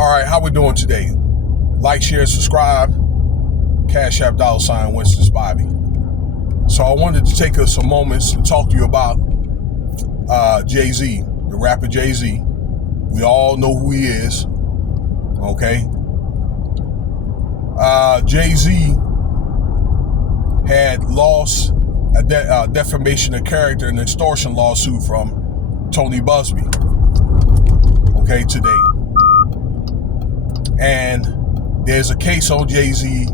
All right, how we doing today? Like, share, subscribe. Cash App $ Winston Busby. So I wanted to take us some moments to talk to you about JayZ, the rapper JayZ. We all know who he is. Okay. JayZ had lost a defamation of character and extortion lawsuit from Tony Buzbee. Okay, today. And there's a case on JayZ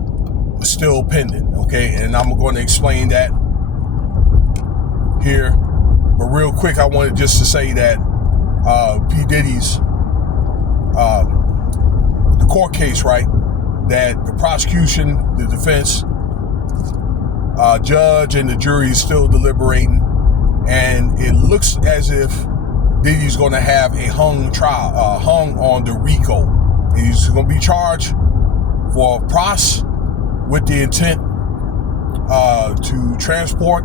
still pending, okay? And I'm going to explain that here. But real quick, I wanted just to say that P. Diddy's, the court case, right? That the prosecution, the defense, judge, and the jury is still deliberating. And it looks as if Diddy's going to have a hung trial, hung on the RICO. And he's going to be charged for pros with the intent to transport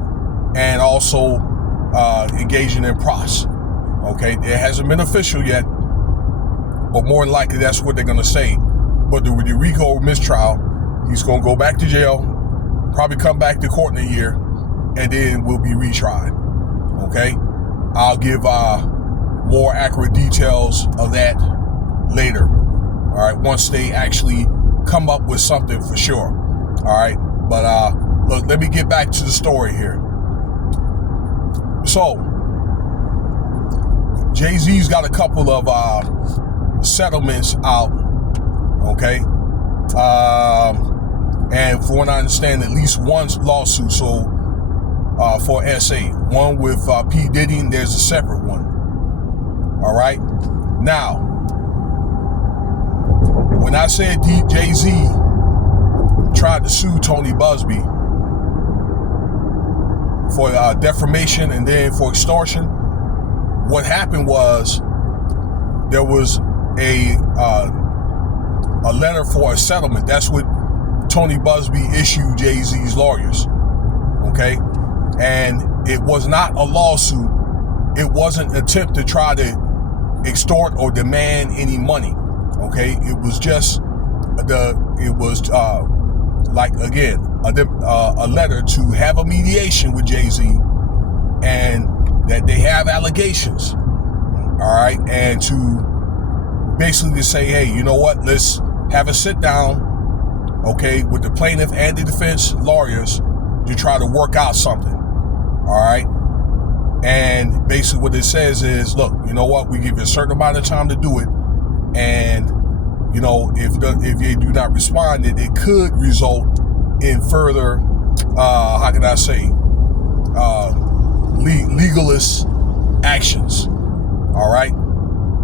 and also engaging in pros. Okay, it hasn't been official yet, but more than likely that's what they're going to say. But with the RICO mistrial, he's going to go back to jail, probably come back to court in a year, and then will be retried. Okay, I'll give more accurate details of that later. All right, once they actually come up with something for sure. All right, but look, let me get back to the story here. So, JayZ's got a couple of settlements out, okay? And from what I understand, at least one lawsuit, so for SA. One with P. Diddy, and there's a separate one. All right? Now, when I said JayZ tried to sue Tony Buzbee for defamation and then for extortion, what happened was there was a letter for a settlement. That's what Tony Buzbee issued JayZ's lawyers. Okay? And it was not a lawsuit. It wasn't an attempt to try to extort or demand any money. Okay, it was just like again a letter to have a mediation with JayZ, and that they have allegations. All right, and to basically say, hey, you know what? Let's have a sit down, okay, with the plaintiff and the defense lawyers to try to work out something. All right, and basically what it says is, look, you know what? We give you a certain amount of time to do it. And, you know, if they do not respond, it could result in further, how can I say, legalist actions. All right.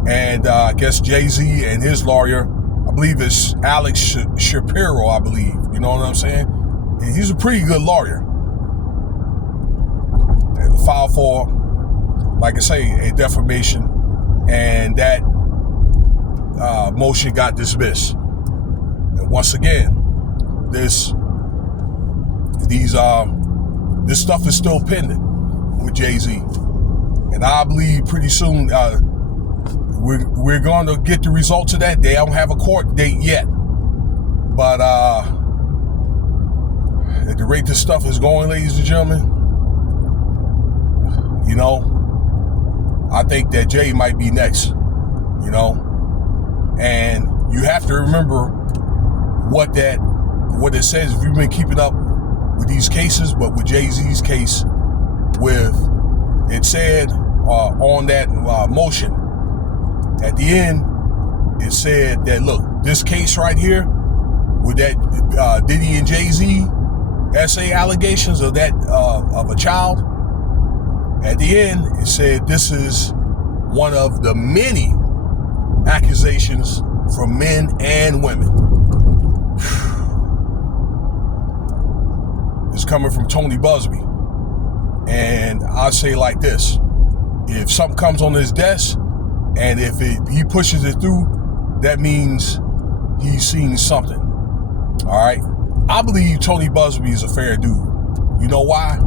And I guess JayZ and his lawyer, I believe it's Alex Shapiro, I believe. You know what I'm saying? And he's a pretty good lawyer. And filed for, like I say, a defamation, and that motion got dismissed. And once again, this stuff is still pending with JayZ, and I believe pretty soon we're going to get the results of that. They don't have a court date yet, but at the rate this stuff is going, ladies and gentlemen, you know, I think that Jay might be next. You know. And you have to remember what it says if you've been keeping up with these cases. But with JayZ's case, it said on that motion at the end, it said that, look, this case right here with that Diddy and JayZ SA allegations of that of a child. At the end, it said this is one of the many accusations from men and women. It's coming from Tony Buzbee. And I say like this: if something comes on his desk and if he pushes it through, that means he's seen something. All right. I believe Tony Buzbee is a fair dude. You know why?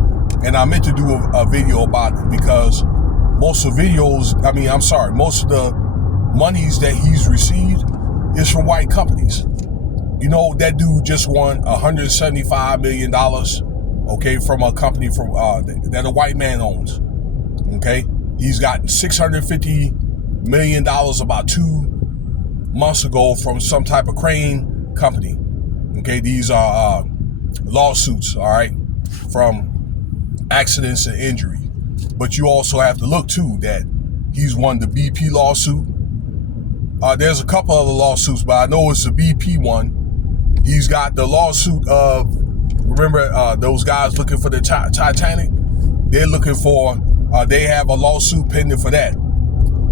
And I meant to do a video about it because most of the monies that he's received is from white companies. You know, that dude just won $175 million, okay, from a company from that a white man owns. Okay, he's gotten $650 million about 2 months ago from some type of crane company. Okay, these are lawsuits, all right, from accidents and injury. But you also have to look too that he's won the BP lawsuit. There's a couple other lawsuits, but I know it's the BP one. He's got the lawsuit of, remember those guys looking for the Titanic? They're looking for, they have a lawsuit pending for that.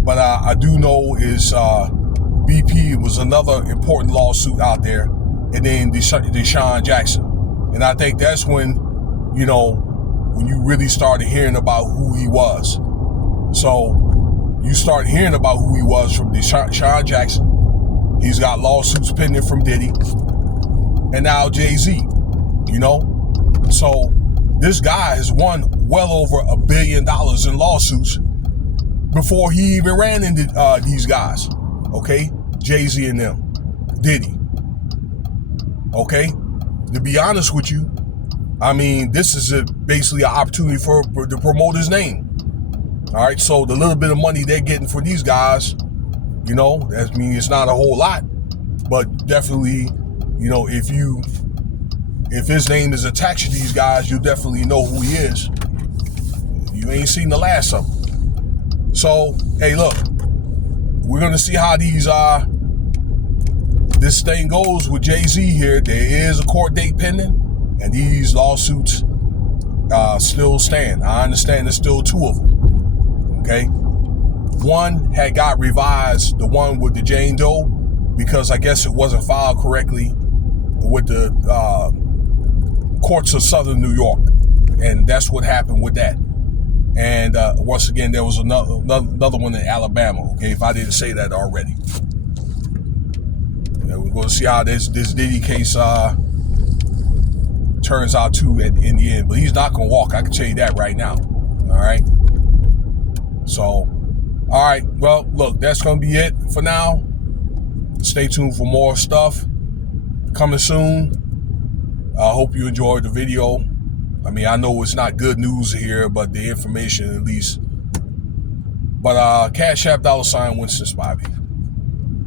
But I do know is BP was another important lawsuit out there. And then Deshaun Jackson. And I think that's when, you know, when you really started hearing about who he was. So you start hearing about who he was from Deshaun Jackson. He's got lawsuits pending from Diddy. And now JayZ, you know? So this guy has won well over $1 billion in lawsuits before he even ran into these guys, okay? JayZ and them, Diddy, okay? To be honest with you, I mean, this is basically an opportunity to promote his name, all right? So the little bit of money they're getting for these guys, you know, that means it's not a whole lot, but definitely, you know, if his name is attached to these guys, you definitely know who he is. You ain't seen the last of him. So, hey, look, we're gonna see how this thing goes with JayZ here. There is a court date pending, and these lawsuits still stand. I understand there's still 2 of them. Okay, one had got revised, the one with the Jane Doe, because I guess it wasn't filed correctly with the courts of Southern New York, and that's what happened with that. And once again, there was another one in Alabama. Okay, if I didn't say that already, we're going to see how this Diddy case turns out too in the end. But he's not going to walk. I can tell you that right now. All right. So, all right. Well, look, that's going to be it for now. Stay tuned for more stuff coming soon. I hope you enjoyed the video. I mean, I know it's not good news here, but the information at least. But Cash App $Winston Spivey.